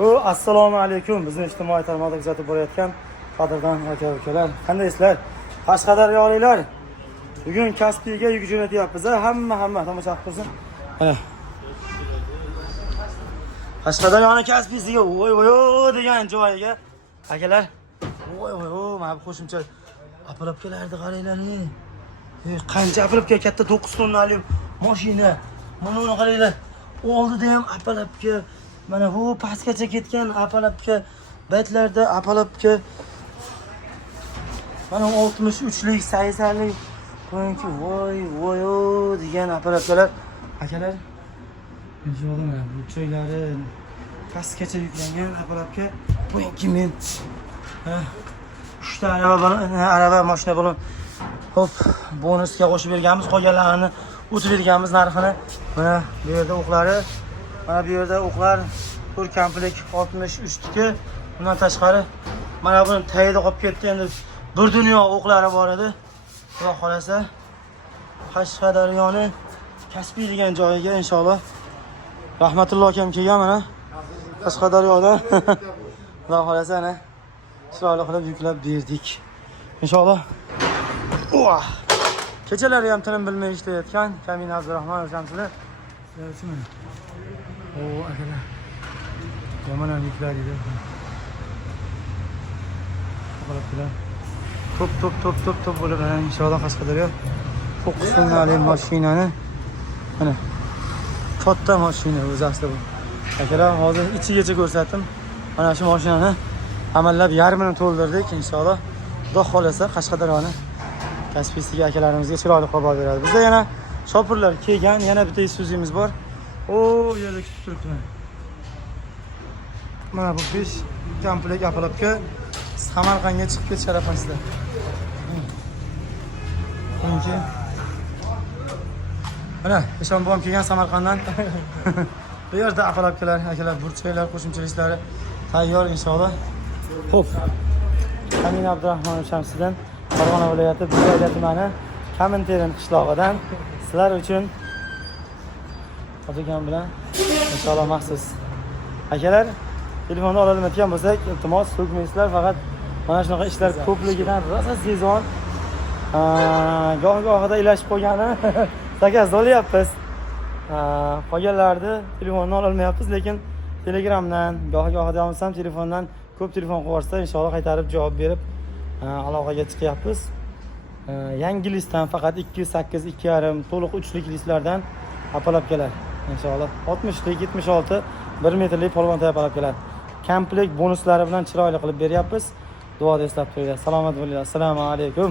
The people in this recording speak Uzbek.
Assalomu alaykum. Bizni ijtimoiy tarmoqda kuzatib borayotgan qadrdon aka-ukalar. Qandaysizlar? Qashqadaryoliklar. Bugun Kaspiyga yuk jo'natyapmiz. Hamma tomosha qilib tursin. Mana. Qashqadaryoning Kaspiysiga voy degan joyiga akalar. Voy mana bu qo'shimcha apalapkalarni qaranglarni. Qancha apalapka katta 9 tonnalik mashina. Buni qaranglar. Oldida ham apalapka. Mana bu pastgacha ketgan apalapka, baytlarda apalapka. Mana 63lik, 80lik qo'yinki voy degan apalapkalar. Akalar, inshaalloh mana bu choylari pastgacha yuklangan apalapka. Qo'yinki men 3 ta araba mashina bo'lib hop bonusga qo'shib berganmiz. Qolganlarini o'tib berganmiz narxini. Mana bu yerda o'qlari, mana bu yerda o'qlar tur komplet 63 tiki. Bundan tashqari mana buni tayida qolib ketdi. Endi bir dunyo o'qlari bor edi. Xudo xolasa Qashqadaryoning Kaspiy degan joyiga inshaalloh Rahmatulloh akam kelgan mana Qashqadaryoda. Xudo xolasa ana chiroyli qilib yuklab berdik. Inshaalloh. Kechalari ham tinim bilmay ishlayotgan Kamin Abdurahmonov shamsizlar. Akalar. Yomon yuklar edi. Apalapkalar. Top bo'lib inshaalloh Qashqadaryo 9 tonnali mashinani mana katta mashina o'zi asli bu. Akalar hozir ichigacha ko'rsatdim. Mana shu mashinani amallab yarmini to'ldirdik inshaalloh. Xudo xolasa Qashqadaryoni Kaspiysiga akalarimizga chiroyli qabul beradi. Bizda yana shopirlar kelgan, yana bitta Isuzu'miz bor. Yerda kutib turibdi. Mana bu 5 komplet apalapka Samarqandga chiqib ketish arafasida. Bunga mana Eshonbom kelgan Samarqanddan. Bu yerda apalapkalar, akalar, burchaklar, qo'shimcha ishlari tayyor inshaalloh. Xo'p. Kamin Abdurahmonov shamsidan Farg'ona viloyati Buzoyda tumani Kaminterin qishlog'idan sizlar uchun Otagan bilan inshaalloh maxsus akalar telefonni oladigan bo'lsak, iltimos so'kmaysizlar, faqat mana shunaqa ishlar ko'pligidan rosa sezon goh-gohida ilashib qolgani zakaz olyapmiz. Qolganlarni telefonni ololmayapmiz, lekin Telegramdan goh-gohida olsam telefondan ko'p telefon qilsa inshaalloh qaytarib javob berib aloqaga chiqyapmiz. Yangi listdan faqat 2.8, 2.5 to'liq 3lik listlardan apalapkalar inshaalloh 60lik, 76, 1 metrlik polvon apalapkalar komplekt bonuslari bilan chiroyli qilib beryapmiz. Duoda eslab turinglar. Salomat bo'linglar. Assalomu alaykum.